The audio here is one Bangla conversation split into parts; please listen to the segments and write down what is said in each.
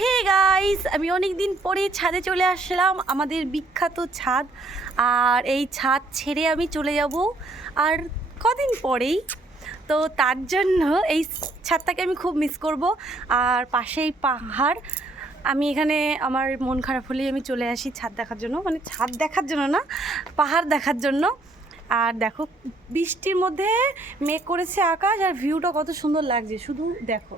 হে গাইস আমি অনেক দিন পরে ছাদে চলে আসলাম, আমাদের বিখ্যাত ছাদ। আর এই ছাদ ছেড়ে আমি চলে যাব, আর কদিন পরেই। তো তার জন্য এই ছাদটাকে আমি খুব মিস করব। আর পাশেই পাহাড়, আমি এখানে আমার মন খারাপ হলেই আমি চলে আসি ছাদ দেখার জন্য। মানে ছাদ দেখার জন্য না, পাহাড় দেখার জন্য। আর দেখো, বৃষ্টির মধ্যে মেঘ করেছে আকাশ, আর ভিউটা কত সুন্দর লাগছে। শুধু দেখো।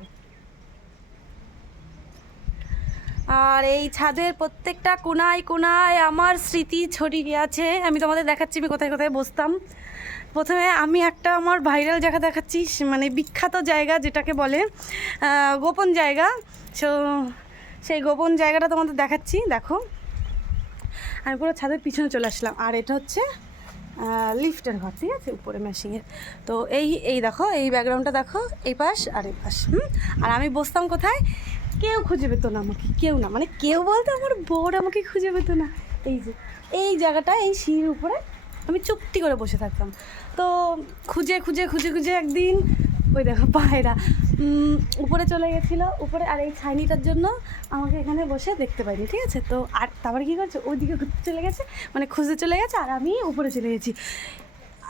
আর এই ছাদের প্রত্যেকটা কোনায় কোনায় আমার স্মৃতি ছড়িয়ে আছে। আমি তোমাদের দেখাচ্ছি, আমি কোথায় কোথায় বসতাম। প্রথমে আমি একটা আমার ভাইরাল জায়গা দেখাচ্ছি মানে বিখ্যাত জায়গা যেটাকে বলে গোপন জায়গা। সো সেই গোপন জায়গাটা তোমাদের দেখাচ্ছি, দেখো। আমি পুরো ছাদের পিছনে চলে আসলাম, আর এটা হচ্ছে লিফটের ঘর, ঠিক আছে? উপরে মেশিনের তো এই এই দেখো, এই ব্যাকগ্রাউন্ডটা দেখো, এই পাশ আর এই পাশ, হুম? আর আমি বসতাম কোথায়? কেউ খুঁজে পেতো না আমাকে, কেউ না। মানে কেউ বলতে আমার বোর আমাকে খুঁজে পেতো না। এই যে, এই জায়গাটা, এই সিঁড়ির উপরে আমি চুপটি করে বসে থাকতাম। তো খুঁজে খুঁজে খুঁজে খুঁজে একদিন ওই দেখো পায়রা উপরে চলে গেছিল। উপরে আর এই ছাইনিটার জন্য আমাকে এখানে বসে দেখতে পাইনি, ঠিক আছে? তো আর তারপরে কী করছে? ওইদিকে ঘুরতে চলে গেছে মানে খুঁজতে চলে গেছে, আর আমি উপরে চলে গেছি।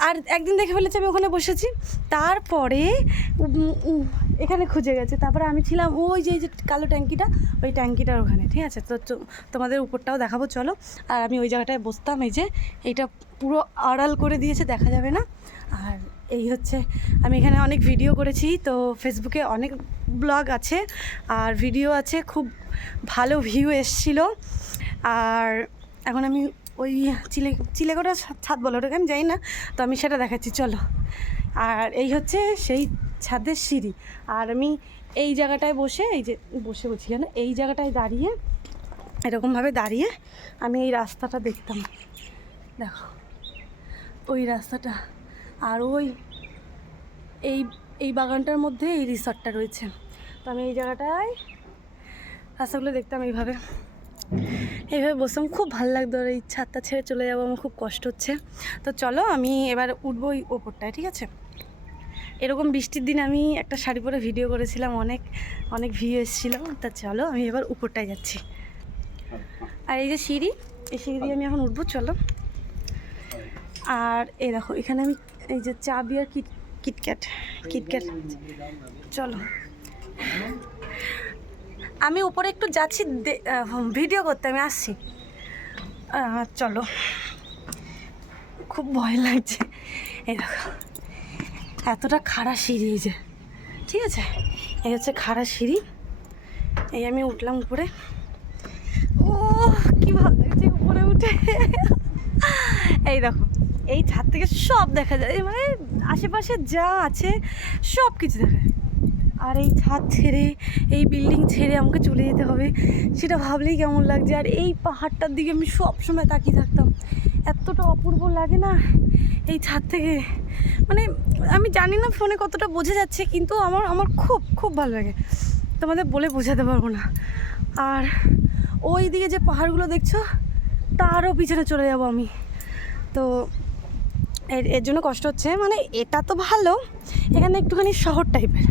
আর একদিন দেখে ফেলেছি আমি ওখানে বসেছি। তারপরে এখানে খুঁজে গেছে। তারপরে আমি ছিলাম ওই যে যে কালো ট্যাঙ্কিটা, ওই ট্যাঙ্কিটার ওখানে, ঠিক আছে? তো তোমাদের উপরটাও দেখাবো, চলো। আর আমি ওই জায়গাটায় বসতাম, এই যে, এইটা পুরো আড়াল করে দিয়েছে, দেখা যাবে না। আর এই হচ্ছে, আমি এখানে অনেক ভিডিও করেছি, তো ফেসবুকে অনেক ব্লগ আছে, আর ভিডিও আছে, খুব ভালো ভিউ এসছিল। আর এখন আমি ওই চিলে, চিলেকোটা ছাদ বলো ওটাকে, আমি জানি না তো আমি সেটা দেখাচ্ছি, চলো। আর এই হচ্ছে সেই ছাদের সিঁড়ি। আর আমি এই জায়গাটায় বসে, এই যে বসে বলছি কেন? এই জায়গাটায় দাঁড়িয়ে, এরকমভাবে দাঁড়িয়ে আমি এই রাস্তাটা দেখতাম। দেখো, ওই রাস্তাটা। আর ওই, এই এই বাগানটার মধ্যে এই রিসর্টটা রয়েছে। তো আমি এই জায়গাটায়, রাস্তাগুলো দেখতাম এইভাবে। এইভাবে বসতাম খুব ভালো লাগতো। আর এই ছাদটা ছেড়ে চলে যাব আমার খুব কষ্ট হচ্ছে। তো চলো আমি এবার উঠবো ওই ওপরটায়, ঠিক আছে? এরকম বৃষ্টির দিন আমি একটা শাড়ি পরে ভিডিও করেছিলাম, অনেক অনেক ভিউ এসেছিল। তা চলো আমি এবার উপরটায় যাচ্ছি। আর এই যে সিঁড়ি, এই সিঁড়ি দিয়ে আমি এখন উঠবো, চলো। আর এই দেখো, এখানে আমি এই যে চা বিয়ার কিট, কিটক্যাট কিটক্যাট। চলো। আমি উপরে একটু যাচ্ছি ভিডিও করতে, আমি আসছি। চলো। খুব ভয় লাগছে। এই দেখো, এতটা খাড়া সিঁড়ি এই যে, ঠিক আছে? এই হচ্ছে খাড়া সিঁড়ি। এই আমি উঠলাম উপরে। ও, কি ভালো লাগছে উপরে উঠে। এই দেখো, এই ছাদ থেকে সব দেখা যায়। মানে আশেপাশে যা আছে সব কিছু দেখা যায়। আর এই ছাদ ছেড়ে, এই বিল্ডিং ছেড়ে আমাকে চলে যেতে হবে। সেটা ভাবলেই কেমন লাগছে। আর এই পাহাড়টার দিকে আমি সব সময় তাকিয়ে থাকতাম। এতটা অপূর্ব লাগে না এই ছাদ থেকে। মানে আমি জানি না ফোনে কতটা বোঝা যাচ্ছে, কিন্তু আমার আমার খুব খুব ভালো লাগে। তোমাদের বলে বোঝাতে পারব না। আর ওই দিকে যে পাহাড়গুলো দেখছ, তারও পিছনে চলে যাব আমি। তো এর এর জন্য কষ্ট হচ্ছে। মানে এটা তো ভালো, এখানে একটুখানি শহর টাইপের।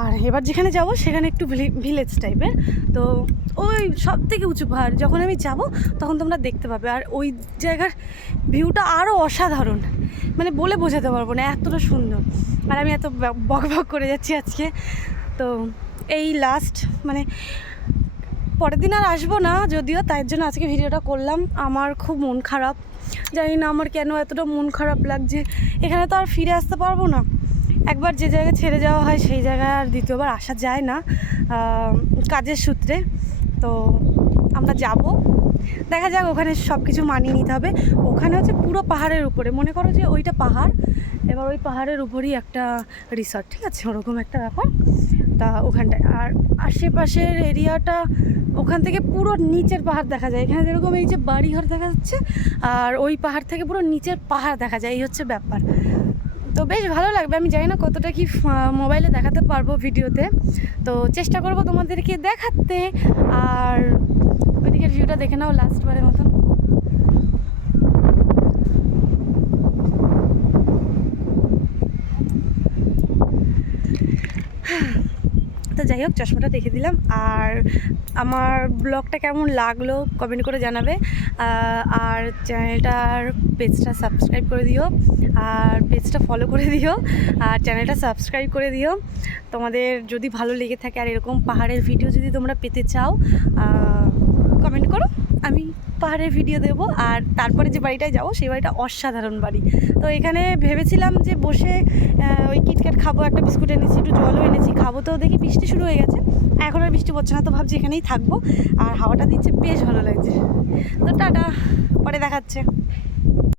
আর এবার যেখানে যাব, সেখানে একটু ভিলেজ টাইপের। তো ওই সব থেকে উঁচু পাহাড়, যখন আমি যাব, তখন তোমরা দেখতে পাবে। আর ওই জায়গার ভিউটা আরও অসাধারণ। মানে বলে বোঝাতে পারব না, এতটা সুন্দর। আর আমি এত বক বক করে যাচ্ছি আজকে। তো এই লাস্ট মানে পরের দিন আর আসব না, যদিও তাই জন্য আজকে ভিডিওটা করলাম। আমার খুব মন খারাপ। জানি না আমার কেন এতটা মন খারাপ লাগছে। এখানে তো আর ফিরে আসতে পারব না। একবার যে জায়গায় ছেড়ে যাওয়া হয়, সেই জায়গায় আর দ্বিতীয়বার আসা যায় না কাজের সূত্রে। তো আমরা যাব। দেখা যাক ওখানে সব কিছু মানিয়ে নিতে হবে। ওখানে হচ্ছে পুরো পাহাড়ের উপরে। মনে করো যে ওইটা পাহাড়। এবার ওই পাহাড়ের উপরই একটা রিসর্ট ঠিক আছে? ওরকম একটা ব্যাপার। তা ওখানটায়। আর আশেপাশের এরিয়াটা ওখান থেকে পুরো নিচের পাহাড় দেখা যায়। এখানে যেরকম এই যে বাড়িঘর দেখা যাচ্ছে, আর ওই পাহাড় থেকে পুরো নিচের পাহাড় দেখা যায়। এই হচ্ছে ব্যাপার। তো বেশ ভালো লাগবে। আমি জানি না কতটা কি মোবাইলে দেখাতে পারব ভিডিওতে। তো চেষ্টা করব তোমাদেরকে দেখাতে। আর ওইদিকের ভিউটা দেখে নাও লাস্টবারের মতন। তো যাই হোক, চশমাটা দেখে দিলাম। আর আমার ব্লগটা কেমন লাগল কমেন্ট করে জানাবে। আর চ্যানেলটার পেজটা সাবস্ক্রাইব করে দিও। আর পেজটা ফলো করে দিও। আর চ্যানেলটা সাবস্ক্রাইব করে দিও। তোমাদের যদি ভালো লেগে থাকে আর এরকম পাহাড়ের ভিডিও যদি তোমরা পেতে চাও কমেন্ট করো, আমি পাহাড়ের ভিডিও দেব। আর তারপরে যে বাড়িটায় যাব, সেই বাড়িটা অসাধারণ বাড়ি। তো এখানে ভেবেছিলাম যে বসে ওই কিটক্যাট খাব, একটা বিস্কুট এনেছি, একটু জলও এনেছি, খাব তো দেখি বৃষ্টি শুরু হয়ে গেছে। এখন আর বৃষ্টি পড়ছে না, তো ভাবছি এখানেই থাকব। আর হাওয়াটা দিচ্ছে, বেশ ভালো লাগছে। তো টাটা, পরে দেখাচ্ছে।